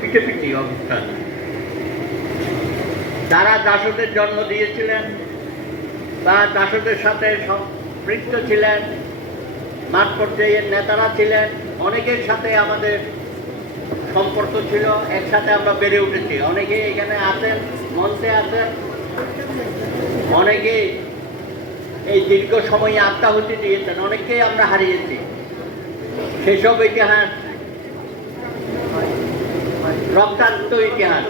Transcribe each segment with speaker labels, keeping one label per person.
Speaker 1: পিঠে অবস্থা। যারা দাসদের জন্ম দিয়েছিলেন বা দাসদের সাথে সম্পৃক্ত ছিলেন, মাঠ পর্যায়ের নেতারা ছিলেন, অনেকের সাথে আমাদের সম্পর্ক ছিল, একসাথে আমরা বেড়ে উঠেছি। অনেকে এখানে আছেন, মঞ্চে আছেন অনেকে এই দীর্ঘ সময়ে আত্মাহুতি দিয়েছেন, অনেককেই আমরা হারিয়েছি। সেসব ইতিহাস রক্তাক্ত ইতিহাস।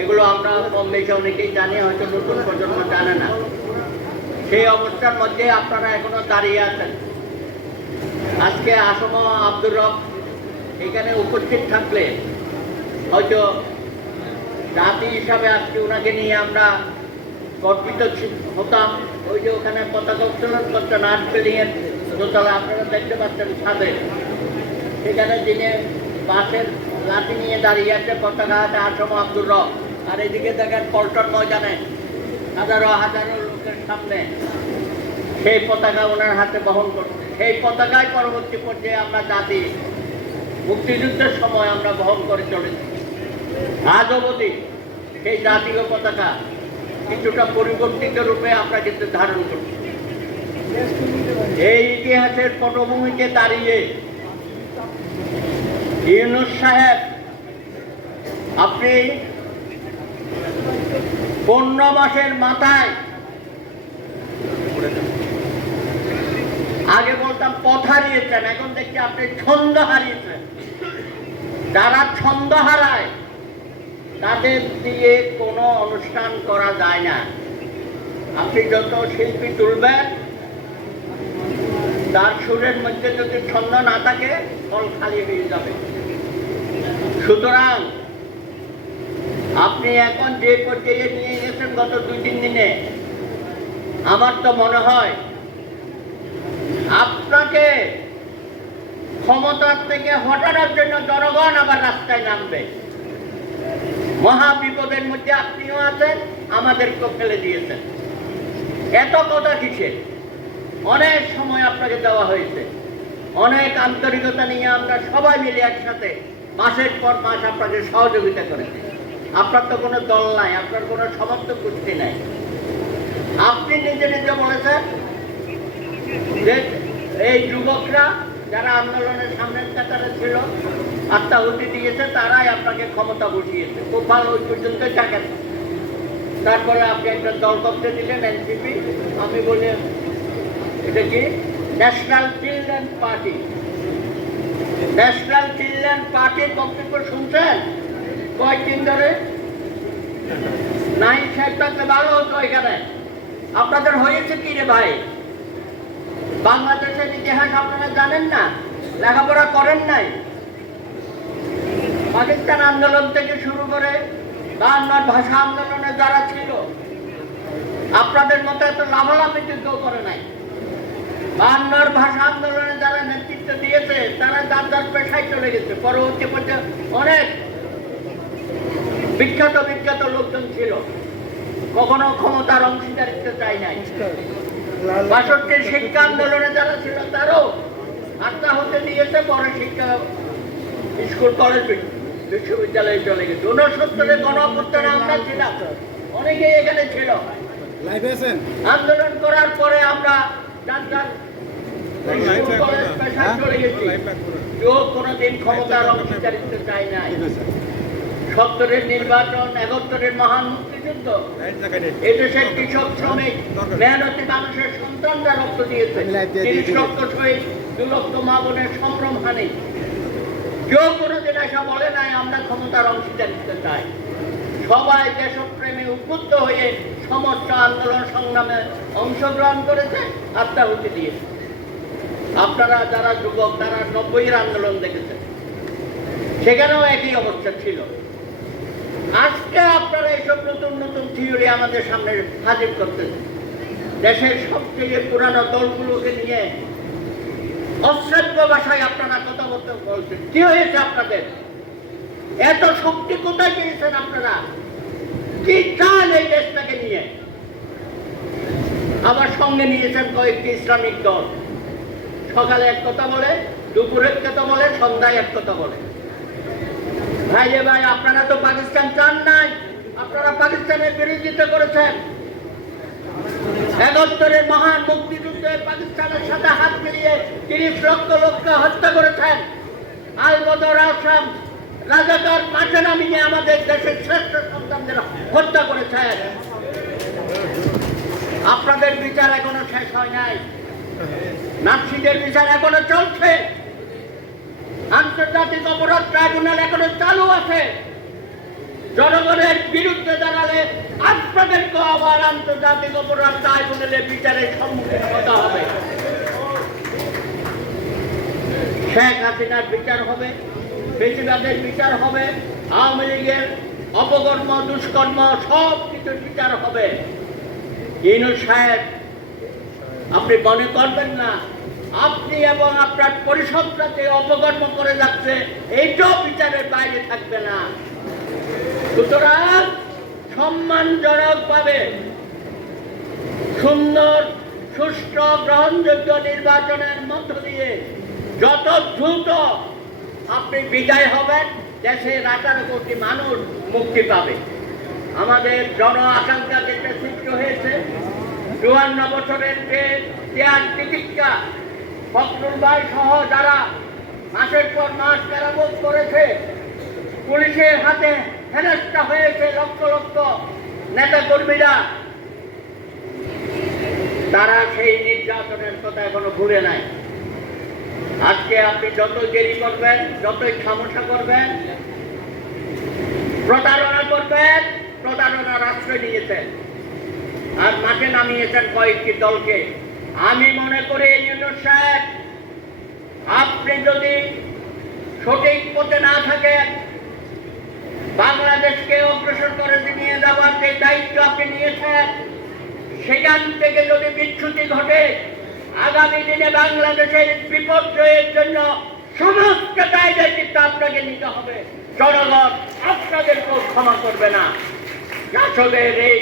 Speaker 1: এগুলো আমরা কম বেশি অনেকেই জানি, হয়তো নতুন প্রজন্ম জানে না। সেই অবস্থার মধ্যে আপনারা এখনও দাঁড়িয়ে আছেন। আজকে আসম আব্দুর রব এখানে উপস্থিত থাকলে হয়তো জাতি হিসাবে আজকে ওনাকে নিয়ে আমরা গর্বিত হতাম। ওই যে ওখানে পতাকা উত্তোলন করতেন আর্ট বিল্ডিংয়ের দোতলা, আপনারা দেখতে পাচ্ছেন ছাদে। সেখানে যিনি বাসের লাঠি নিয়ে দাঁড়িয়ে আছে পতাকা হাতে আসম আব্দুর রব। আর এদিকে দেখেন পল্টন ময়দানে হাজারো হাজারো লোকের সামনে সেই পতাকা ওনার হাতে বহন করছে। সেই পতাকায় পরবর্তী পর্যায়ে আমরা জাতি, মুক্তিযুদ্ধের সময় আমরা বহন করে চলেছি। আজ অবধি সেই জাতীয় পতাকা কিছুটা পরিবর্তিত রূপে আমরা কিন্তু ধারণ করছি। এই ইতিহাসের পটভূমিতে দাঁড়িয়ে ইউনুস সাহেব, আপনি পনেরো মাসের মাথায় আগে বলতাম, পথ হারিয়েছেন এখন দেখছি আপনি ছন্দ হারিয়েছেন। যারা ছন্দ হারায়, তাদের দিয়ে কোনো অনুষ্ঠান করা যায় না। আপনি যত শিল্পী তুলবেন, তার সুরের মধ্যে যদি ছন্দ না থাকে ফল খালি হয়ে যাবে। সুতরাং আপনি এখন যে পর্যায়ে নিয়ে গেছেন গত দুই, তিন দিনে, আমার তো মনে হয় আপনাকে ক্ষমতার থেকে হটানোর জন্য জনগণ আবার রাস্তায় নামবে। মহা বিপদের মধ্যে আপনিও আছেন, আমাদেরকেও ফেলে দিয়েছেন। এত কথা কিসের? অনেক সময় আপনাকে দেওয়া হয়েছে। অনেক আন্তরিকতা নিয়ে আমরা সবাই মিলে একসাথে মাসের পর মাস আপনাকে সহযোগিতা করেছি আপনার তো কোনো দল নাই, আপনার কোনো সমর্থক গোষ্ঠী নাই। আপনি নিজে নিজে বলেছেন যে এই যুবকরা যারা আন্দোলনের সামনের কাতারে ছিল আত্মাহুতি দিয়েছে, তারাই আপনাকে ক্ষমতা বসিয়েছে। খুব ভালো ওই পর্যন্ত থাকেন তারপরে আপনি একটা দল করতে দিলেন, এনসিপি। আমি বলি এটা কি? National children party national children পার্টির বক্তব্য শুনছেন? কয়েকদিন ধরে? নাই সাহেব ভালো হতো এখানে। আপনাদের হয়েছে কি রে ভাই? বাংলাদেশের ইতিহাস আপনারা জানেন না? লেখাপড়া করেন নাই? পাকিস্তান আন্দোলন থেকে শুরু করে বাংলার ভাষা আন্দোলনে যারা ছিল, আপনাদের মতো এত লাভালাভি যুদ্ধ করে নাই। বাংলার ভাষা আন্দোলনে যারা নেতৃত্ব দিয়েছে তারা যার যার পেশায় চলে গেছে। পরবর্তী পর্যায়ে অনেক বিখ্যাত বিখ্যাত লোকজন ছিল। কখনো ক্ষমতার অংশীদারিত্ব চাই নাই। বাষট্টির শিক্ষা আন্দোলনে যারা ছিল তারও আত্মা হতে দিয়েছে পরে শিক্ষা স্কুল কলেজ বিশ্ববিদ্যালয়ে চলে গেছে। উনসত্তরে গণ অভ্যুত্থানে আমরা ছিলাম। অনেকেই এখানে ছিল। আন্দোলন করার পরে আমরা যার চলে গেছি কেউ কোনোদিন ক্ষমতার অংশীদারিত্ব চাই নাই। সত্তরের নির্বাচন একাত্তরের মহান মুক্তিযুদ্ধ এদেশের কৃষক শ্রমিক মেহনতি মানুষের সন্তানরা রক্ত দিয়েছে।
Speaker 2: আমি live দিয়ে
Speaker 1: তিরিশ লক্ষ শহীদ দু লক্ষ মা বোনের সম্ভ্রম হানি। কেউ কোনোদিন এসব বলে নাই আমরা ক্ষমতার অংশীদারিত্ব চাই। সবাই দেশপ্রেমে উদ্বুদ্ধ হয়ে সমস্ত আন্দোলন সংগ্রামে অংশগ্রহণ করেছে আত্মাহুতি দিয়েছে। আপনারা যারা যুবক, তারা নব্বইয়ের আন্দোলন দেখেছেন। সেখানেও একই অবস্থা ছিল। আজকে আপনারা এইসব নতুন নতুন থিওরি আমাদের সামনে হাজির করতেছেন। দেশের সবচেয়ে পুরানো দলগুলোকে নিয়ে অশ্রাব্য ভাষায় আপনারা কথা বলতে বলছেন। কি হয়েছে আপনাদের? এত শক্তি কোথায় পেয়েছেন আপনারা? কি চান এই দেশটাকে নিয়ে? আবার সঙ্গে নিয়েছেন কয়েকটি ইসলামিক দল। সকালে এক কথা বলে, দুপুরে এক কথা বলে, সন্ধ্যায় এক কথা বলে। ভাই রে ভাই, আপনারা তো পাকিস্তান চান নাই। আপনারা পাকিস্তানের বিরোধিতা করেছেন। একাত্তরের মহান মুক্তিযুদ্ধে পাকিস্তানের সাথে হাত মিলিয়ে তিরিশ লক্ষ লোককে হত্যা করেছেন। আল বদর আসাম রাজাকার মাঠে নামিয়ে আমাদের দেশের শ্রেষ্ঠ সন্তানদের হত্যা করেছেন। আপনাদের বিচার এখনও শেষ হয় নাই। নাৎসিদের বিচার এখনও চলছে। আন্তর্জাতিক অপরাধ ট্রাইব্যুনাল এখনও চালু আছে। জনগণের বিরুদ্ধে দাঁড়ালে আপনাদেরকে আবার আন্তর্জাতিক অপরাধ ট্রাইব্যুনালে বিচারের সম্মুখীন হতে হবে। শেখ হাসিনার বিচার হবে বেশিরভাগের বিচার হবে, আওয়ামী লীগের অপকর্ম দুষ্কর্ম সব কিছুর বিচার হবে। ইনু সাহেব আপনি মনে করবেন না, আপনি এবং আপনার পরিষদরা যে অপকর্ম করে যাচ্ছে, এইটাও বিচারের বাইরে থাকবে না। সুতরাং সম্মানজনক ভাবে সুন্দর, সুষ্ঠু, গ্রহণযোগ্য নির্বাচনের মধ্য দিয়ে যত দ্রুত আপনি বিদায় হবেন দেশের আঠারো কোটি মানুষ মুক্তি পাবে। আমাদের জন আকাঙ্ক্ষা যেটা সৃষ্টি হয়েছে। চুয়ান্ন বছরের যে ত্যাগ তিতিক্ষা, ফখরুল ভাই সহ যারা মাসের পর মাস মেরামত করেছে, পুলিশের হাতে হেনস্থা হয়েছে লক্ষ লক্ষ নেতা কর্মীরা। তারা সেই নির্যাতনের কথা এখনও ভুলে নাই। আজকে আপনি যত দেরি করবেন, যতই খামোশা করবেন, প্রতারণা করবেন, প্রতারণার আশ্রয় নিয়েছেন। আর মাঠে নামিয়েছেন কয়েকটি দলকে। আমি মনে করি, ইউনুস সাহেব, আপনি যদি সঠিক পথে না থাকেন, বাংলাদেশকে অগ্রসর করে নিয়ে যাওয়ার যে দায়িত্ব আপনি নিয়েছেন, সেখান থেকে যদি বিচ্ছুতি ঘটে, আগামী দিনে বাংলাদেশের বিপর্যয়ের জন্য সমস্ত দায় দায়িত্ব আপনাকে নিতে হবে। জনগণ আপনাদেরকেও ক্ষমা করবে না। শাসকের এই